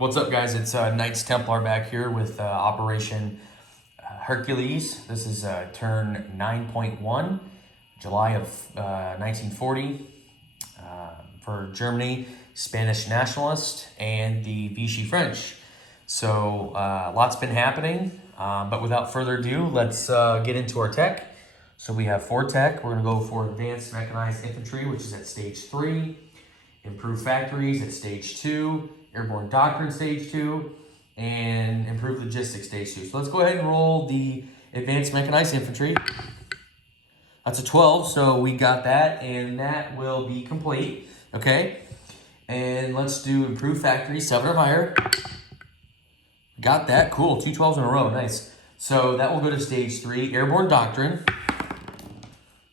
What's up, guys? It's Knights Templar back here with Operation Hercules. This is turn 9.1, July of 1940, for Germany, Spanish Nationalist, and the Vichy French. So lots been happening, but without further ado, let's get into our tech. So we have 4 tech. We're going to go for Advanced Mechanized Infantry, which is at Stage 3, Improved Factories at Stage 2, Airborne Doctrine Stage 2, and Improved Logistics Stage 2. So let's go ahead and roll the Advanced Mechanized Infantry. That's a 12, so we got that, and that will be complete, okay? And let's do Improved Factories, 7 or higher. Got that, cool, 2 12s in a row, nice. So that will go to Stage 3, Airborne Doctrine.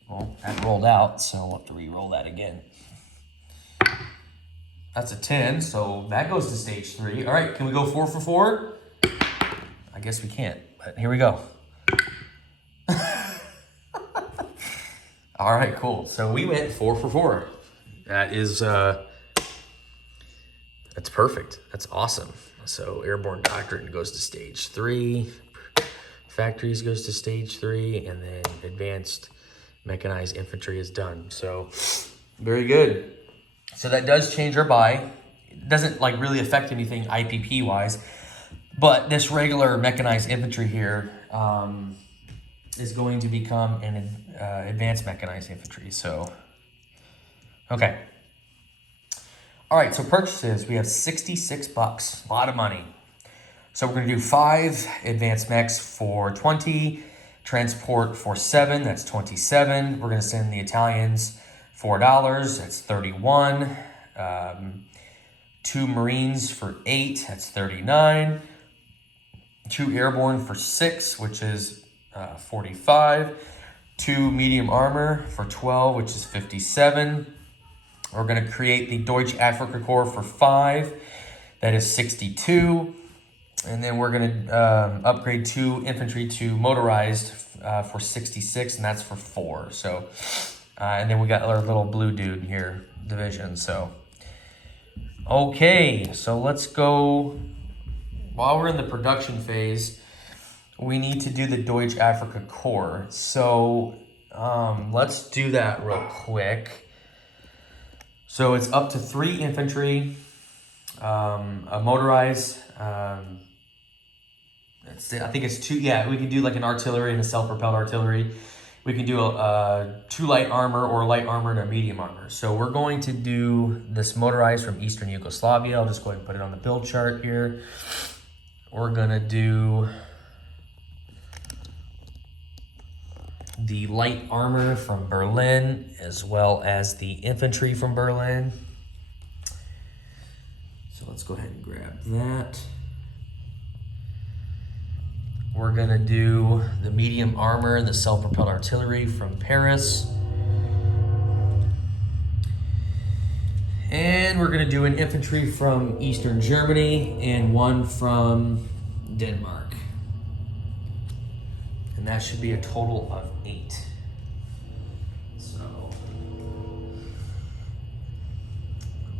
Well, that rolled out, so we'll have to re-roll that again. That's a 10, so that goes to Stage 3. All right, can we go 4 for 4? I guess we can't, but here we go. All right, cool. So we went 4 for 4. That is, that's perfect. That's awesome. So Airborne Doctrine goes to Stage 3. Factories goes to Stage 3, and then Advanced Mechanized Infantry is done. So very good. So that does change our buy. It doesn't like really affect anything IPP wise, but this regular mechanized infantry here is going to become an advanced mechanized infantry. So, okay. All right, so purchases, we have 66 bucks, a lot of money. So we're gonna do 5 advanced mechs for 20, transport for 7, that's 27. We're gonna send the Italians $4, that's 31. 2 Marines for 8, that's 39. 2 Airborne for 6, which is 45. 2 Medium Armor for 12, which is 57. We're going to create the Deutsche Afrika Korps for 5, that is 62. And then we're going to upgrade 2 infantry to motorized for 66, and that's for 4. So. And then we got our little blue dude here, division, so. Okay, so let's go. While we're in the production phase, we need to do the Deutsche Afrika Korps. So let's do that real quick. So it's up to 3 infantry, a motorized, I think it's 2, yeah, we can do like an artillery and a self-propelled artillery. We can do a 2 light armor or light armor and a medium armor. So we're going to do this motorized from Eastern Yugoslavia. I'll just go ahead and put it on the build chart here. We're gonna do the light armor from Berlin as well as the infantry from Berlin. So let's go ahead and grab that. We're gonna do the medium armor and the self-propelled artillery from Paris. And we're gonna do an infantry from Eastern Germany and 1 from Denmark. And that should be a total of 8. So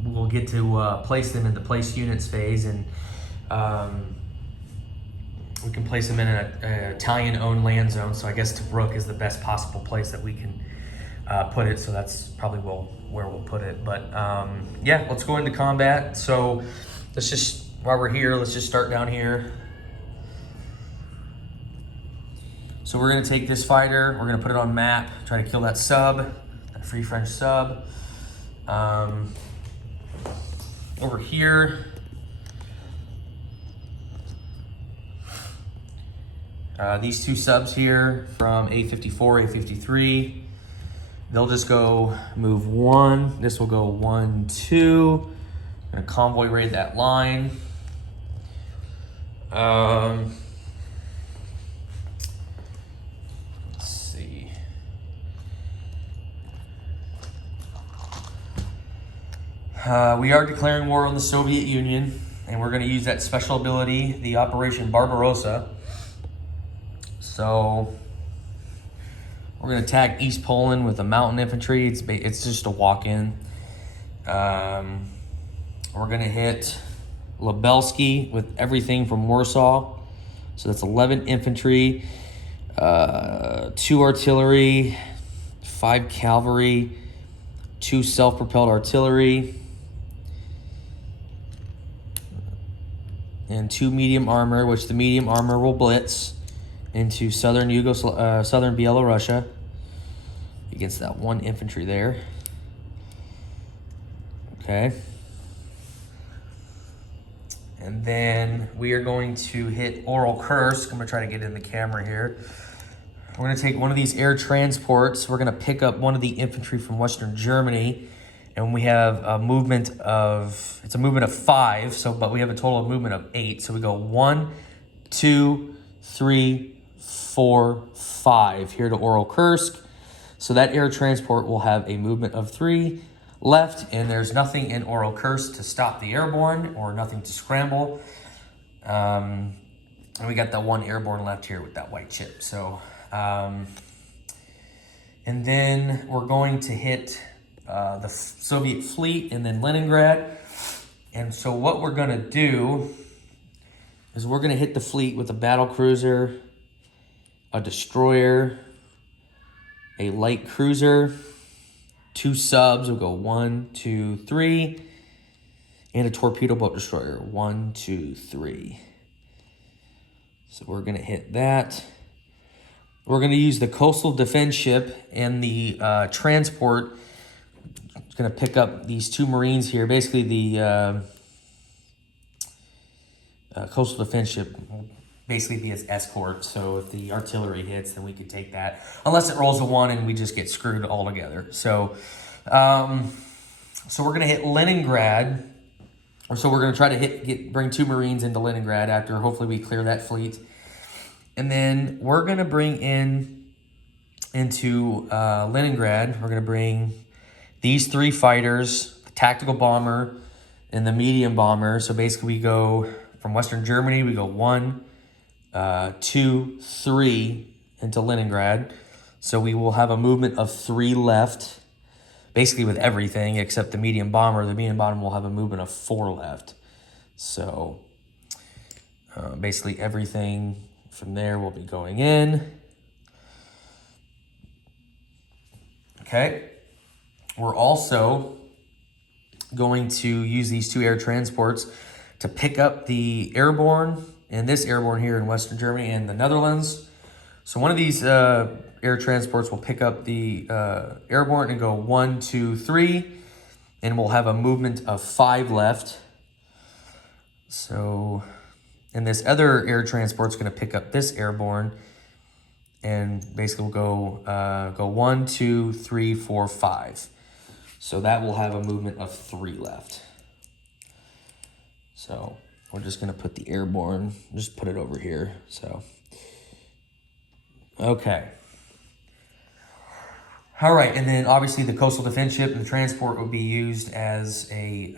we'll get to place them in the place units phase, and we can place them in an Italian-owned land zone, so I guess Tobruk is the best possible place that we can put it, so that's probably where we'll put it. But yeah, let's go into combat. So let's just, while we're here, let's just start down here. So we're gonna take this fighter, we're gonna put it on map, try to kill that sub, that Free French sub. Over here, these 2 subs here from A54, A53, they'll just go move 1. This will go 1, 2. I'm gonna convoy raid that line. Let's see. We are declaring war on the Soviet Union, and we're gonna use that special ability, the Operation Barbarossa. So we're gonna attack East Poland with a mountain infantry. It's just a walk-in. We're gonna hit Lubelski with everything from Warsaw. So that's 11 infantry, 2 artillery, 5 cavalry, 2 self-propelled artillery, and 2 medium armor, which the medium armor will blitz into southern Bielorussia against that 1 infantry there. Okay. And then we are going to hit Oral Kursk. I'm going to try to get in the camera here. We're going to take one of these air transports. We're going to pick up one of the infantry from Western Germany. And we have a movement of, it's a movement of 5, but we have a total of movement of 8. So we go 1, 2, 3, 4, 5 here to Oral Kursk. So that air transport will have a movement of 3 left, and there's nothing in Oral Kursk to stop the airborne or nothing to scramble. And we got that 1 airborne left here with that white chip. So, and then we're going to hit the Soviet fleet and then Leningrad. And so what we're going to do is we're going to hit the fleet with a battle cruiser, a destroyer, a light cruiser, 2 subs. We'll go 1, 2, 3, and a torpedo boat destroyer. 1, 2, 3. So we're going to hit that. We're going to use the coastal defense ship and the transport. It's going to pick up these 2 Marines here. Basically, the coastal defense ship will basically be its escort. So if the artillery hits, then we could take that. Unless it rolls a 1 and we just get screwed altogether. So, so we're going to hit Leningrad. So we're going to try to bring 2 Marines into Leningrad after hopefully we clear that fleet. And then we're going to bring into Leningrad, we're going to bring these 3 fighters, the tactical bomber and the medium bomber. So basically we go from Western Germany, we go 1, 2, 3 into Leningrad. So we will have a movement of 3 left, basically with everything except the medium bomber. The medium bomber will have a movement of 4 left. So basically everything from there will be going in. Okay. We're also going to use these 2 air transports to pick up the airborne and this airborne here in Western Germany and the Netherlands. So one of these air transports will pick up the airborne and go 1, 2, 3, and we'll have a movement of 5 left. So, and this other air transport's going to pick up this airborne, and basically we'll go 1, 2, 3, 4, 5. So that will have a movement of 3 left. So we're just going to put the airborne, just put it over here. So, okay. All right, and then obviously the coastal defense ship and the transport will be used as a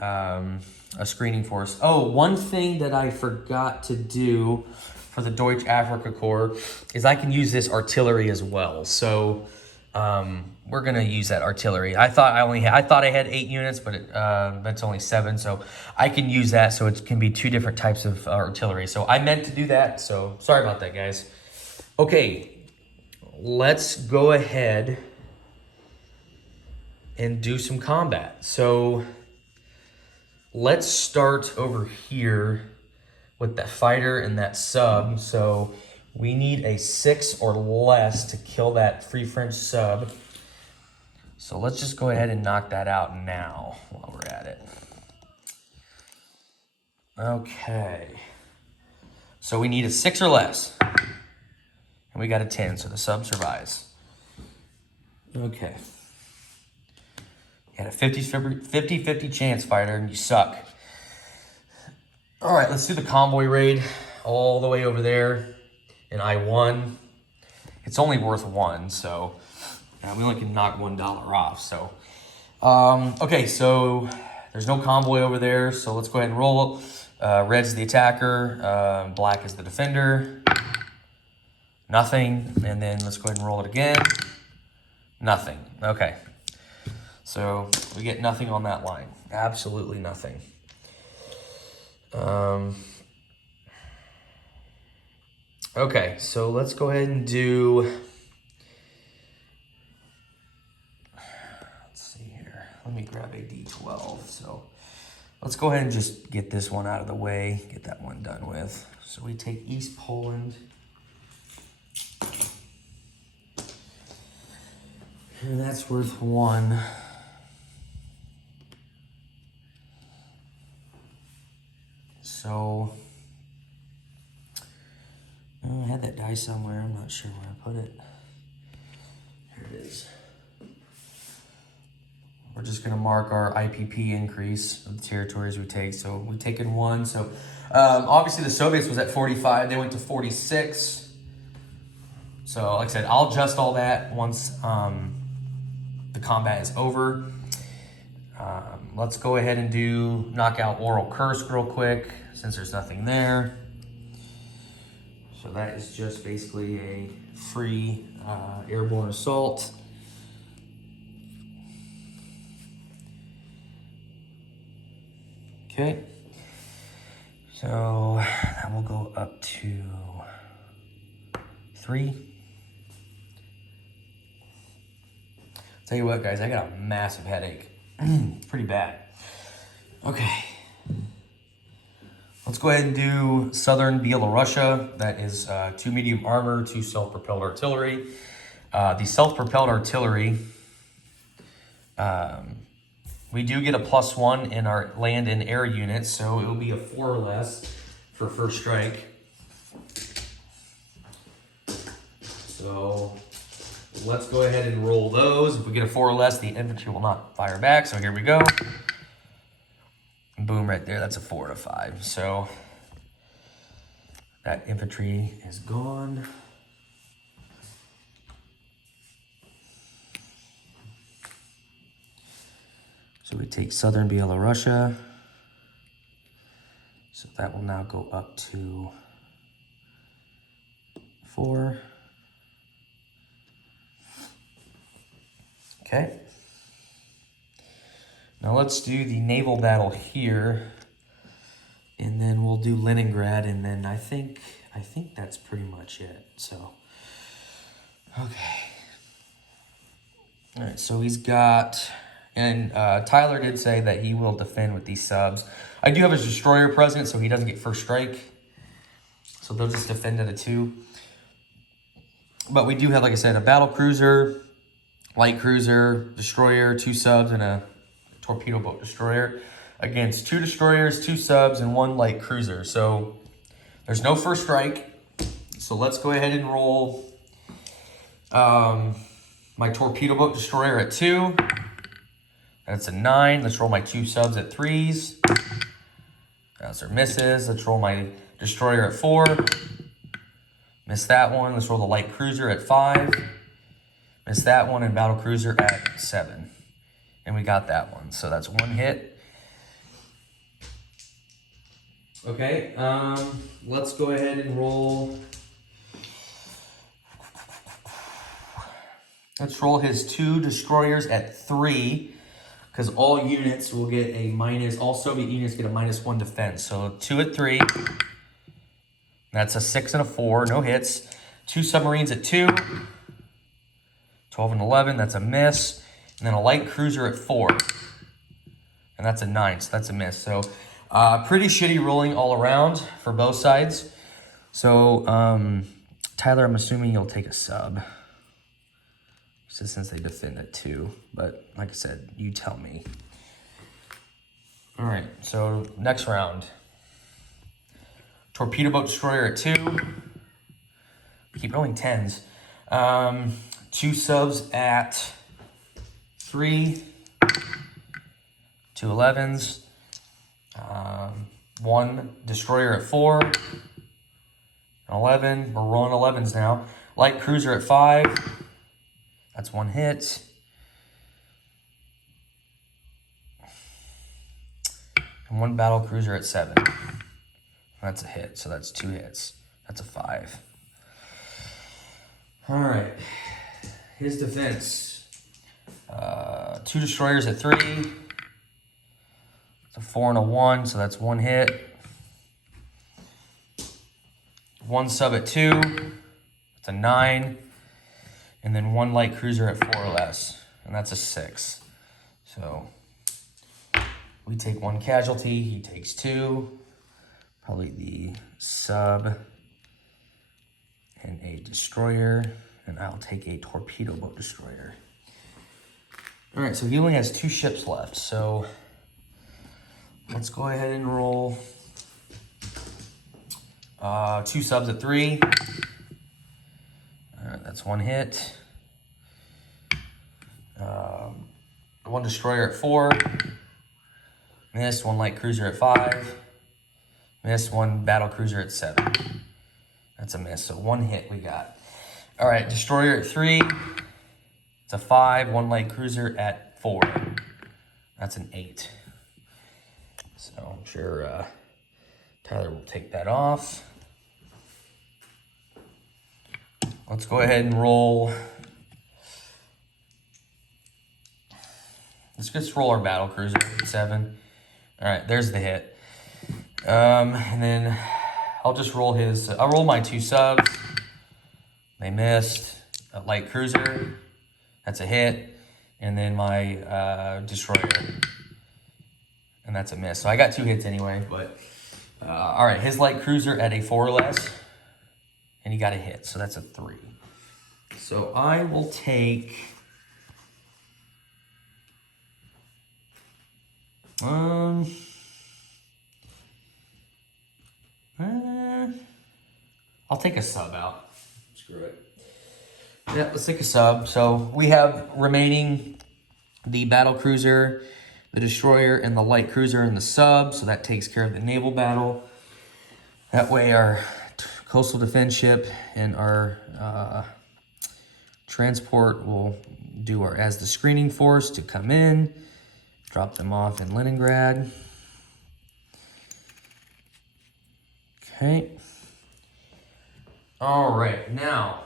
screening force. Oh, one thing that I forgot to do for the Deutsche Afrika Korps is I can use this artillery as well. So we're gonna use that artillery. I thought I had 8 units, but that's only 7. So I can use that. So it can be 2 different types of artillery. So I meant to do that. So sorry about that, guys. Okay, let's go ahead and do some combat. So let's start over here with that fighter and that sub. So we need a 6 or less to kill that Free French sub. So let's just go ahead and knock that out now while we're at it. Okay. So we need a 6 or less. And we got a 10, so the sub survives. Okay. You had a 50-50 chance, fighter, and you suck. All right, let's do the convoy raid all the way over there in I-1. It's only worth 1, so we only can knock $1 off. So, okay, so there's no convoy over there, so let's go ahead and roll. Red's the attacker, black is the defender. Nothing, and then let's go ahead and roll it again. Nothing, okay. So we get nothing on that line, absolutely nothing. Okay, so let's go ahead and do, let's see here. Let me grab a D12. So let's go ahead and just get this one out of the way, get that one done with. So we take East Poland. And that's worth 1. So, I had that die somewhere. I'm not sure where I put it. Here it is. We're just going to mark our IPP increase of the territories we take. So we've taken 1. So obviously the Soviets was at 45. They went to 46. So like I said, I'll adjust all that once the combat is over. Let's go ahead and knock out Oral Kursk real quick since there's nothing there. So that is just basically a free airborne assault. Okay, so that will go up to 3. Tell you what, guys, I got a massive headache. Pretty bad. Okay. Let's go ahead and do Southern Bielorussia. That is 2 medium armor, 2 self-propelled artillery. The self-propelled artillery, we do get a +1 in our land and air units, so it will be a 4 or less for first strike. So let's go ahead and roll those. If we get a 4 or less, the infantry will not fire back. So here we go. Boom, right there. That's a 4 and a 5. So that infantry is gone. So we take Southern Bielorussia. So that will now go up to 4. Okay. Now let's do the naval battle here. And then we'll do Leningrad, and then I think that's pretty much it. So okay. All right, so he's got, and Tyler did say that he will defend with these subs. I do have his destroyer present, so he doesn't get first strike. So they'll just defend at a 2. But we do have, like I said, a battle cruiser, light cruiser, destroyer, 2 subs, and a torpedo boat destroyer against 2 destroyers, 2 subs, and 1 light cruiser. So there's no first strike. So let's go ahead and roll my torpedo boat destroyer at 2. That's a 9. Let's roll my 2 subs at 3s. Those are misses. Let's roll my destroyer at 4. Miss that one. Let's roll the light cruiser at 5. Miss that one, and battle cruiser at 7. And we got that one. So that's 1 hit. Okay, let's go ahead and roll. Let's roll his 2 destroyers at 3, because all units will get a minus, all Soviet units get a -1 defense. So 2 at 3. That's a 6 and a 4, no hits. 2 submarines at 2. 12 and 11, that's a miss. And then a light cruiser at 4. And that's a 9, so that's a miss. So pretty shitty rolling all around for both sides. So Tyler, I'm assuming you'll take a sub, since they defend at 2. But like I said, you tell me. All right, so next round. Torpedo boat destroyer at 2. We keep rolling 10s. 2 subs at 3. 2 11s. 1 destroyer at 4. 11. We're rolling 11s now. Light cruiser at 5. That's 1 hit. And 1 battle cruiser at 7. That's a hit, so that's 2 hits. That's a 5. All right. His defense. 2 destroyers at 3. It's a 4 and a 1, so that's 1 hit. one sub at 2, it's a 9, and then one light cruiser at 4 or less, and that's a 6. So we take one casualty, he takes 2, probably the sub and a destroyer, and I'll take a torpedo boat destroyer. All right, so he only has 2 ships left, so let's go ahead and roll 2 subs at 3. All right, that's 1 hit. 1 destroyer at 4. Missed. 1 light cruiser at 5. Missed. 1 battle cruiser at 7. That's a miss. So 1 hit we got. All right, destroyer at 3. It's a 5. 1 light cruiser at 4. That's an 8. So I'm sure Tyler will take that off. Let's go ahead and roll. Let's just roll our battle cruiser at 7. All right, there's the hit. And then I'll just roll I'll roll my 2 subs. They missed. A light cruiser, that's a hit. And then my destroyer, and that's a miss. So I got 2 hits anyway, but all right, his light cruiser at a 4 or less, and he got a hit, so that's a 3. So I will take I'll take a sub out. Screw it. Yeah, let's take a sub. So we have remaining the battle cruiser, the destroyer, and the light cruiser in the sub. So that takes care of the naval battle. That way our coastal defense ship and our transport will do as the screening force to come in, drop them off in Leningrad. Okay. All right, now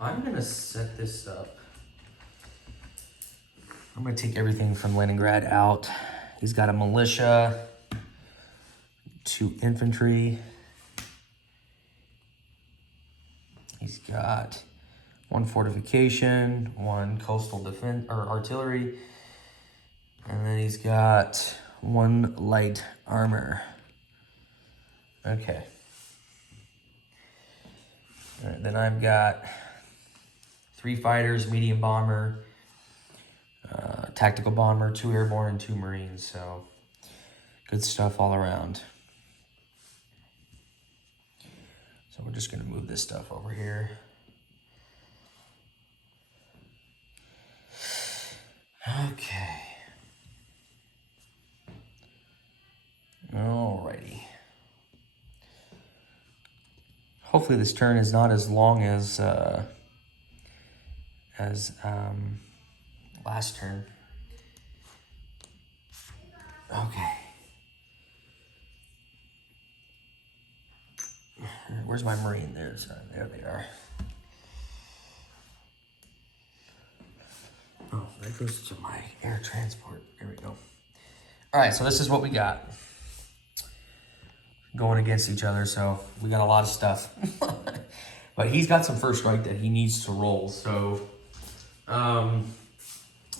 I'm gonna set this up. I'm gonna take everything from Leningrad out. He's got a militia, 2 infantry. He's got 1 fortification, 1 coastal defense or artillery, and then he's got 1 light armor. Okay. All right, then I've got 3 fighters, medium bomber, tactical bomber, 2 airborne, and 2 marines. So good stuff all around. So we're just gonna move this stuff over here. Okay. Alrighty. Hopefully this turn is not as long as last turn. Okay. Where's my marine? There they are. Oh, that goes to my air transport. There we go. All right, so this is what we got going against each other. So we got a lot of stuff. But he's got some first strike that he needs to roll. So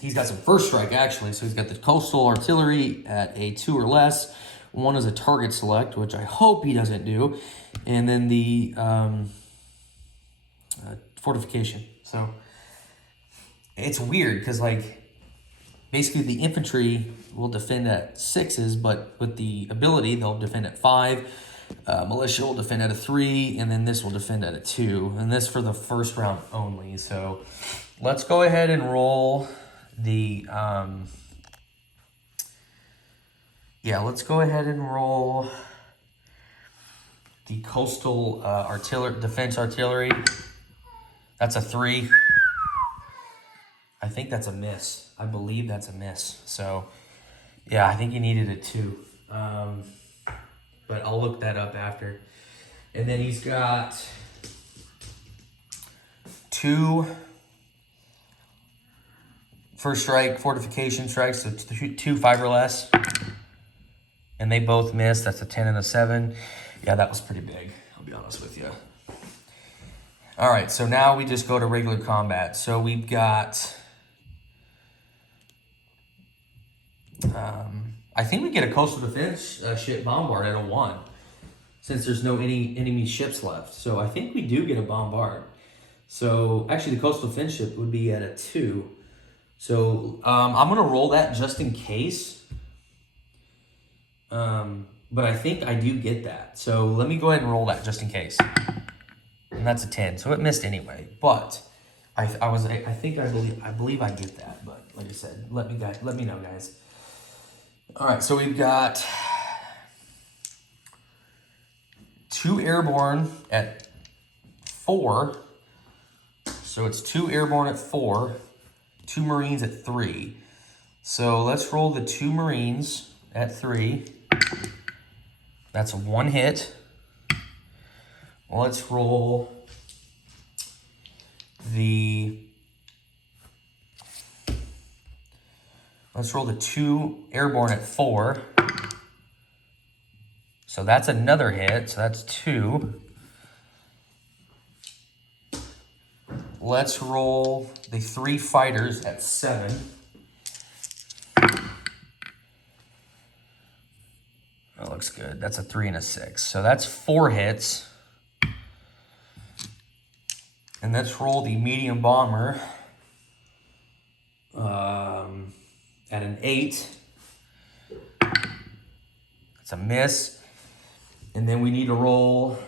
he's got some first strike, actually. So he's got the coastal artillery at a 2 or less. 1 is a target select, which I hope he doesn't do. And then the fortification. So it's weird because, like, basically the infantry will defend at 6s, but with the ability, they'll defend at 5. Militia will defend at a 3, and then this will defend at a 2. And this for the first round only. So let's go ahead and roll the... let's go ahead and roll the coastal defense artillery. That's a 3. I think that's a miss. I believe that's a miss. So, yeah, I think he needed a 2. But I'll look that up after. And then he's got 2 first strike fortification strikes, so 2 5 or less. And they both missed. That's a 10 and a 7. Yeah, that was pretty big, I'll be honest with you. All right, so now we just go to regular combat. So we've got, I think we get a coastal defense ship bombard at a 1, since there's no any enemy ships left. So I think we do get a bombard. So actually the coastal defense ship would be at a 2. So I'm gonna roll that just in case. But I think I do get that. So let me go ahead and roll that just in case. And that's a 10. So it missed anyway. But I believe I get that. But like I said, let me know, guys. All right, so we've got 2 airborne at 4. So it's 2 airborne at 4, 2 Marines at 3. So let's roll the 2 Marines at 3. That's a 1 hit. Let's roll the 2 airborne at 4. So that's another hit. So that's 2. Let's roll the 3 fighters at 7. That looks good. That's a 3 and a 6. So that's 4 hits. And let's roll the medium bomber at an 8. That's a miss. And then we need to roll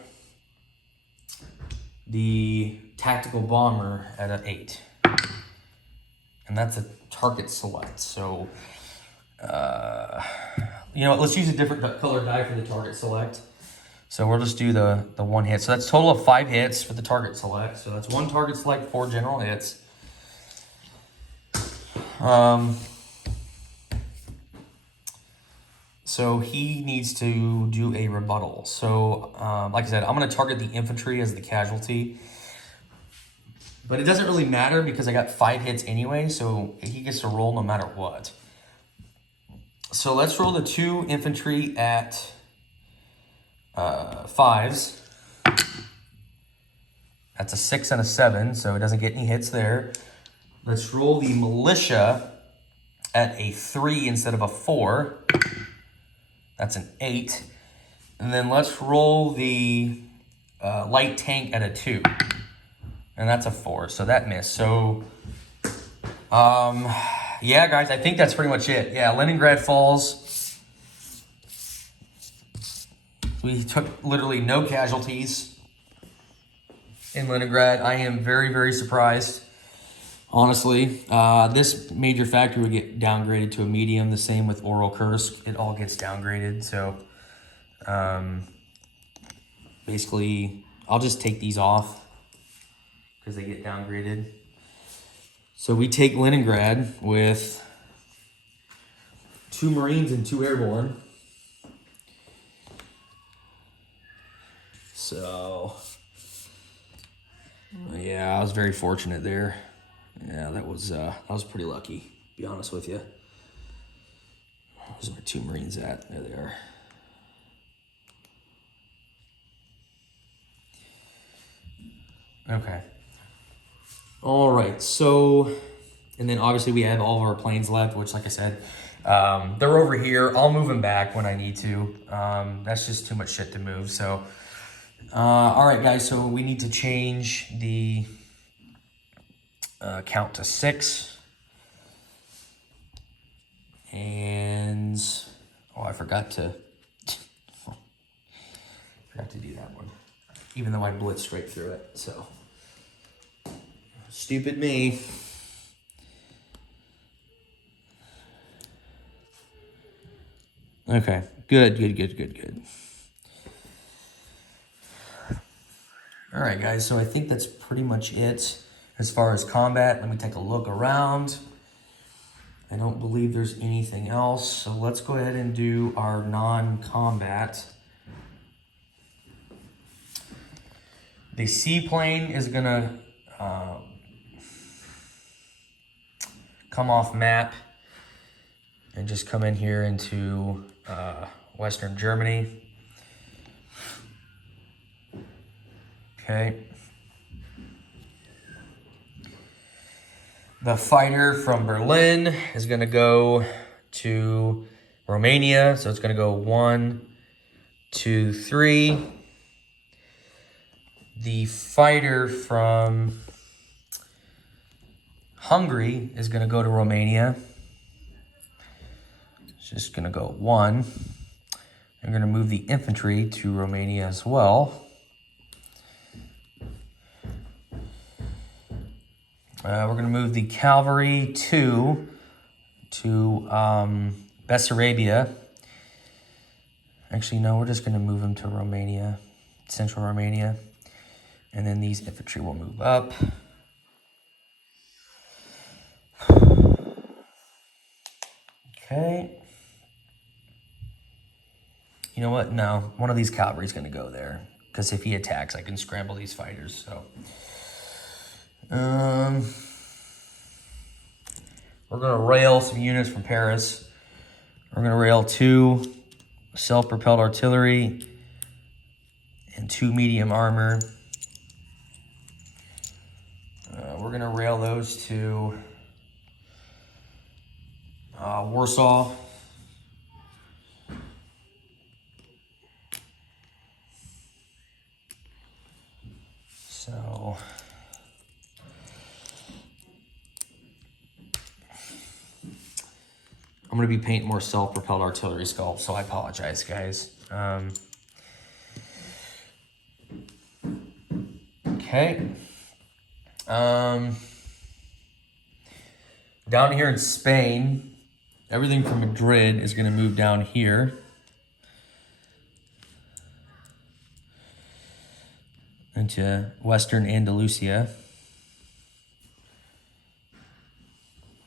the tactical bomber at an 8. And that's a target select. So, you know what, let's use a different color die for the target select. So we'll just do the 1 hit. So that's a total of 5 hits for the target select. So that's 1 target select, 4 general hits. So he needs to do a rebuttal. So like I said, I'm going to target the infantry as the casualty. But it doesn't really matter because I got 5 hits anyway. So he gets to roll no matter what. So let's roll the 2 infantry at 5s. That's a 6 and a 7, so it doesn't get any hits there. Let's roll the militia at a 3 instead of a 4. That's an 8. And then let's roll the light tank at a 2. And that's a 4, so that missed. So, yeah, guys, I think that's pretty much it. Yeah, Leningrad falls. We took literally no casualties in Leningrad. I am very, very surprised, honestly. This major factory would get downgraded to a medium. The same with Oral Kursk. It all gets downgraded. So basically, I'll just take these off because they get downgraded. So we take Leningrad with 2 Marines and 2 airborne. So, yeah, I was very fortunate there. Yeah, that was pretty lucky, to be honest with you. Where's my 2 Marines at? There they are. Okay. All right, so, and then obviously we have all of our planes left, which, like I said, they're over here. I'll move them back when I need to. That's just too much shit to move, so. All right, guys, so we need to change the count to 6. And, oh, I forgot to do that one, even though I blitzed straight through it, so. Stupid me. Okay, good. All right, guys, so I think that's pretty much it as far as combat. Let me take a look around. I don't believe there's anything else, so let's go ahead and do our non-combat. The seaplane is gonna come off map and just come in here into Western Germany. Okay. The fighter from Berlin is going to go to Romania. So it's going to go 1, 2, 3. The fighter from Hungary is going to go to Romania. It's just going to go 1. I'm going to move the infantry to Romania as well. We're going to move the cavalry to Bessarabia. Actually, no, we're just going to move them to Romania, central Romania. And then these infantry will move up. Okay. You know what? No, one of these cavalry is going to go there. Because if he attacks, I can scramble these fighters. So, we're going to rail some units from Paris. We're going to rail 2 self-propelled artillery and 2 medium armor. We're going to rail those to Warsaw. So I'm going to be painting more self-propelled artillery sculpts, so I apologize, guys. Okay. Down here in Spain, everything from Madrid is going to move down here. Into Western Andalusia.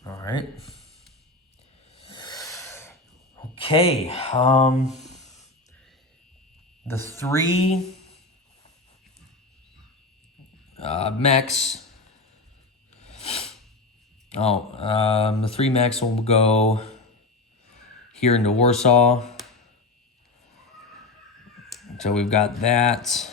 All right. Okay. The 3 mechs. The 3 mechs will go here into Warsaw. So we've got that.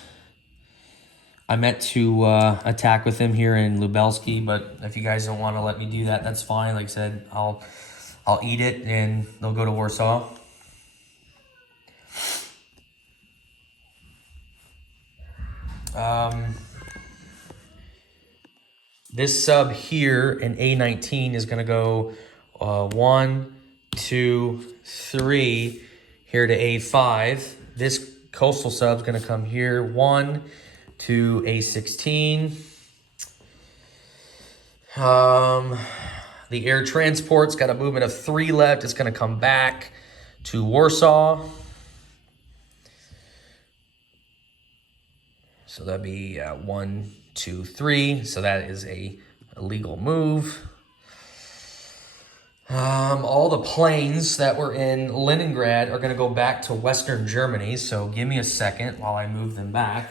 I meant to attack with him here in Lubelski, but if you guys don't want to let me do that, that's fine. Like I said, I'll eat it and they'll go to Warsaw. This sub here in A19 is going to go 1, 2, 3 here to A5. This coastal sub is going to come here 1 to A16. The air transport's got a movement of 3 left. It's going to come back to Warsaw. So that'd be 1, 2, 3. So that is a legal move. All the planes that were in Leningrad are going to go back to Western Germany. So give me a second while I move them back.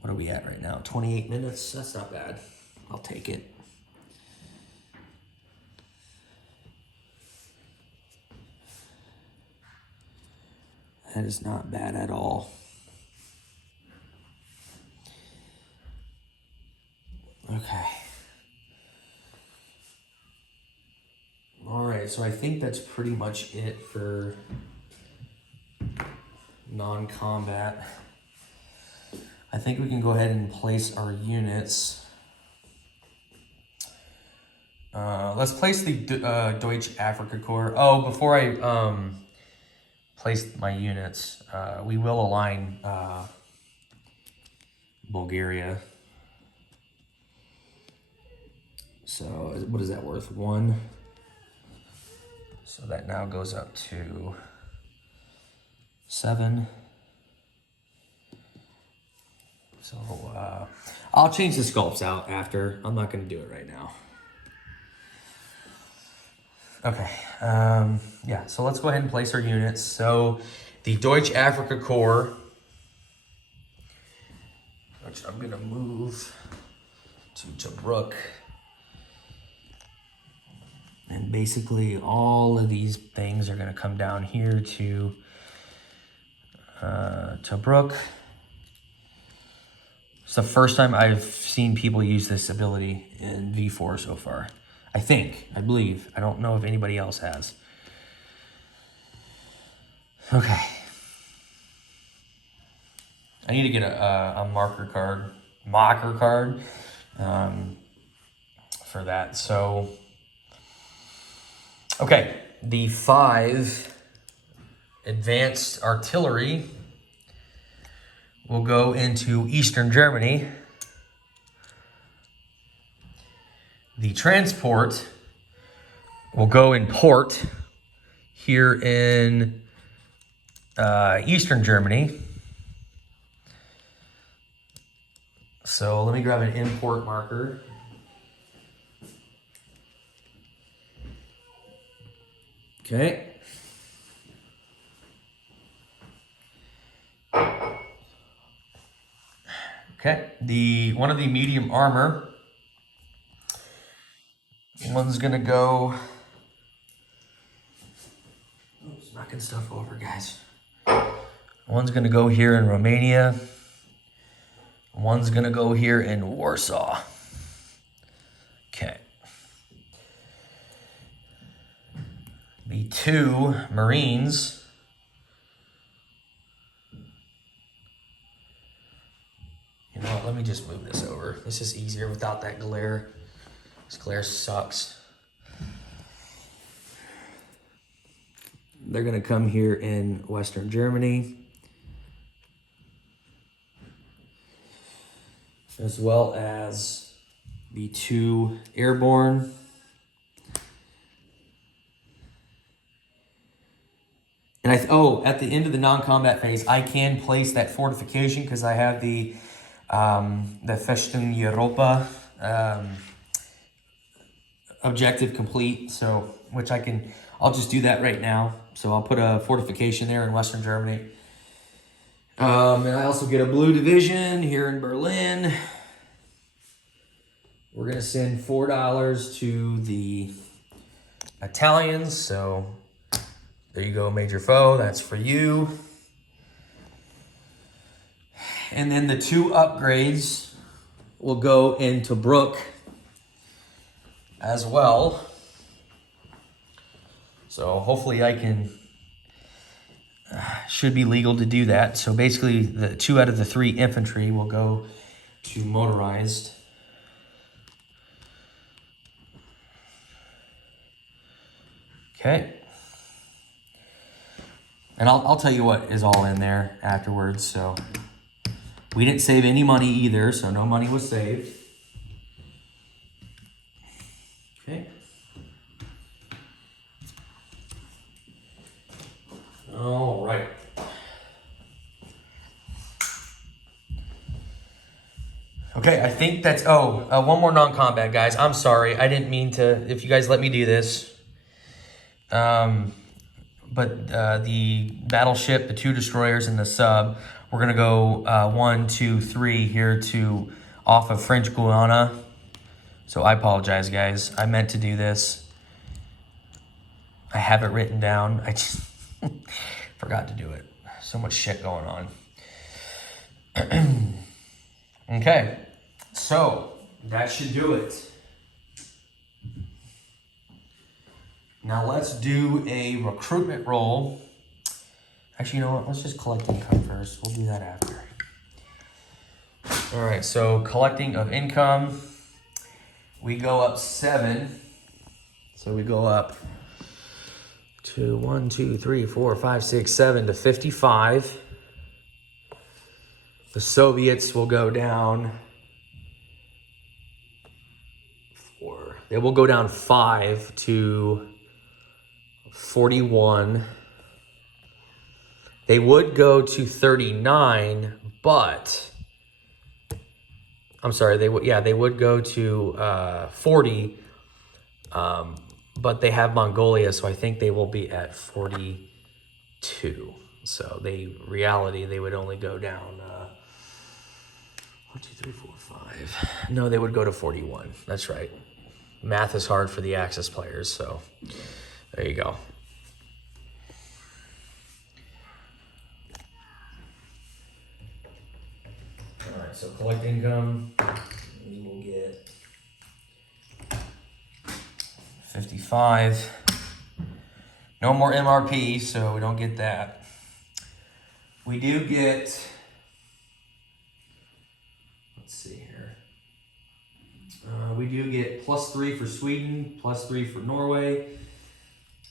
What are we at right now? 28 minutes? That's not bad. I'll take it. That is not bad at all. Okay. All right, so I think that's pretty much it for non-combat. I think we can go ahead and place our units. Let's place the Deutsche Afrika Korps. Oh, before I place my units, we will align Bulgaria. So what is that worth? 1. So that now goes up to 7. So I'll change the sculpts out after. I'm not going to do it right now. Okay. Yeah, so let's go ahead and place our units. So the Deutsche Afrika Korps, which I'm going to move to Tobruk. And basically all of these things are going to come down here to Tobruk. It's the first time I've seen people use this ability in V4 so far. I believe. I don't know if anybody else has. Okay. I need to get a marker card for that. So, okay, the 5 advanced artillery will go into Eastern Germany. The transport will go in port here in Eastern Germany. So let me grab an import marker. Okay. Okay. One of the medium armor. One's gonna go. Oops, knocking stuff over, guys. One's gonna go here in Romania. One's gonna go here in Warsaw. Okay. The 2 Marines you know what, let me just move this over. This is easier without that glare. This glare sucks. They're gonna come here in Western Germany, as well as the 2 airborne. And at the end of the non-combat phase, I can place that fortification because I have the Festung Europa objective complete. So, I'll just do that right now. So I'll put a fortification there in Western Germany. And I also get a blue division here in Berlin. We're gonna send $4 to the Italians. So there you go, Major Foe, that's for you. And then the 2 upgrades will go into Tobruk as well. So hopefully I can, should be legal to do that. So basically the 2 out of the 3 infantry will go to motorized. Okay. And I'll tell you what is all in there afterwards. So we didn't save any money either, so no money was saved. Okay. All right. Okay, I think that's, one more non-combat, guys. I'm sorry, I didn't mean to, if you guys let me do this. But the battleship, the 2 destroyers, and the sub, we're gonna go 1, 2, 3 here to off of French Guiana. So I apologize, guys. I meant to do this. I have it written down. I just forgot to do it. So much shit going on. Okay, so that should do it. Now let's do a recruitment roll. Actually, you know what? Let's just collect income first. We'll do that after. All right, so collecting of income. We go up 7. So we go up to 1, 2, 3, 4, 5, 6, 7 to 55. The Soviets will go down 4. They will go down 5 to 41. They would go to 39, but I'm sorry, they would go to 40, but they have Mongolia, so I think they will be at 42. So they would only go down, 2, 3, 4, 5. No, they would go to 41. That's right. Math is hard for the Axis players, so there you go. All right, so collect income. We will get 55. No more MRP, so we don't get that. We do get, let's see here. We do get +3 for Sweden, +3 for Norway.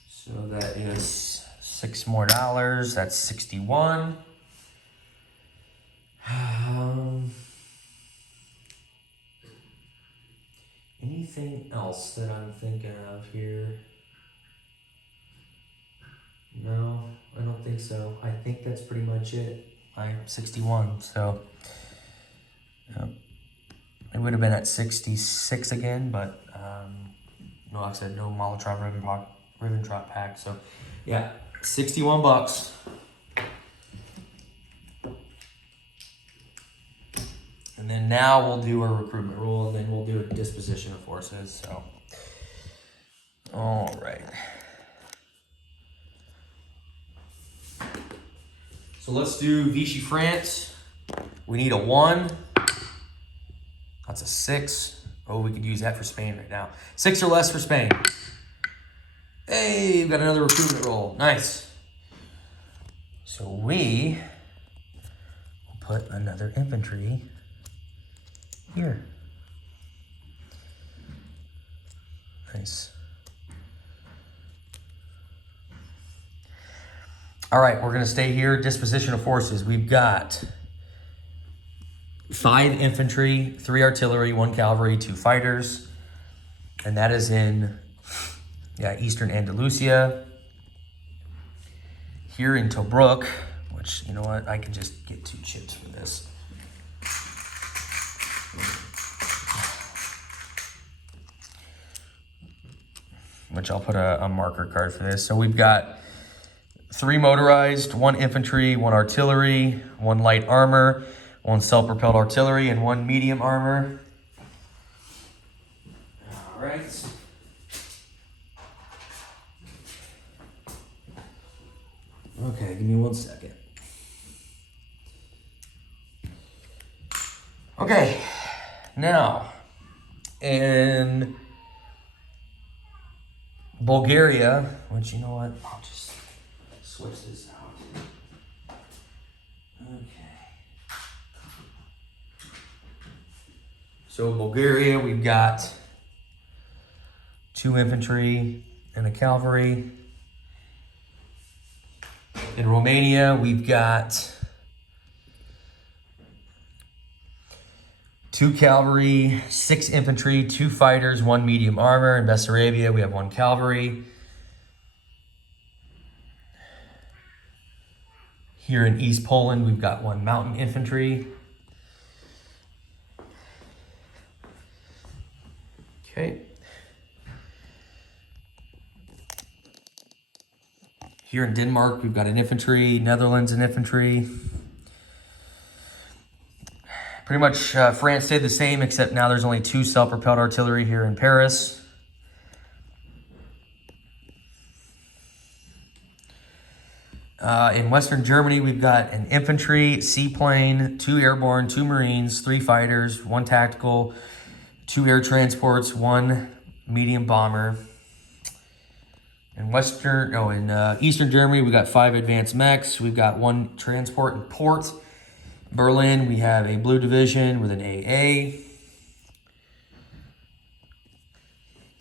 So that is $6 more. That's 61. Anything else that I'm thinking of here? No, I don't think so. I think that's pretty much it. I'm 61, so it would have been at 66 again, but no, like I said, no Molotov Ribbentrop pack. So yeah, $61. And then now we'll do a recruitment rule, and then we'll do a disposition of forces. So, all right. So let's do Vichy France. We need a 1. That's a 6. Oh, we could use that for Spain right now. 6 or less for Spain. Hey, we've got another recruitment roll. Nice. So we will put another infantry here. Nice. All right, we're going to stay here. Disposition of forces. We've got 5 infantry, 3 artillery, 1 cavalry, 2 fighters. And that is in Eastern Andalusia. Here in Tobruk, which, you know what, I can just get 2 chips for this. Which I'll put a marker card for this. So we've got 3 motorized, 1 infantry, 1 artillery, 1 light armor, 1 self-propelled artillery, and 1 medium armor. All right. Okay, give me 1 second. Okay, now, in Bulgaria, which, you know what, I'll just switch this out. Okay. So Bulgaria, we've got 2 infantry and a cavalry. In Romania, we've got 2 cavalry, 6 infantry, 2 fighters, 1 medium armor. In Bessarabia, we have 1 cavalry. Here in East Poland, we've got 1 mountain infantry. Okay. Here in Denmark, we've got an infantry. Netherlands, an infantry. Pretty much France stayed the same, except now there's only 2 self-propelled artillery here in Paris. In Western Germany, we've got an infantry, seaplane, 2 airborne, 2 marines, 3 fighters, 1 tactical, 2 air transports, 1 medium bomber. In Eastern Germany, we've got 5 advanced mechs. We've got 1 transport and port. Berlin, we have a blue division with an AA.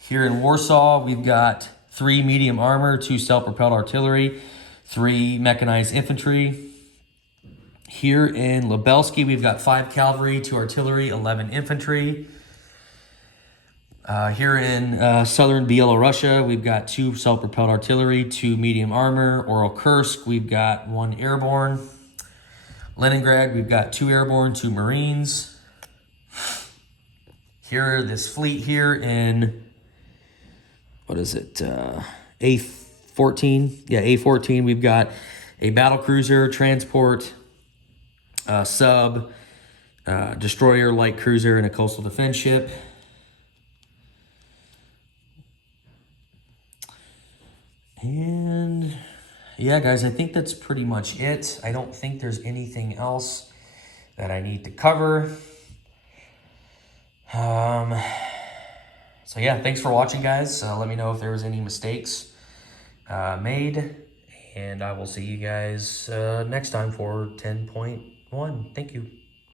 Here in Warsaw, we've got 3 medium armor, 2 self-propelled artillery, 3 mechanized infantry. Here in Lubelski, we've got 5 cavalry, 2 artillery, 11 infantry. Here in southern Bielorussia, we've got 2 self-propelled artillery, 2 medium armor. Kursk, we've got 1 airborne. Leningrad, we've got 2 airborne, 2 marines. Here, this fleet here in, what is it, A14? Yeah, A14, we've got a battle cruiser, transport, sub, destroyer, light cruiser, and a coastal defense ship. And yeah, guys, I think that's pretty much it. I don't think there's anything else that I need to cover. So yeah, thanks for watching, guys. Let me know if there was any mistakes made, and I will see you guys next time for 10.1. Thank you.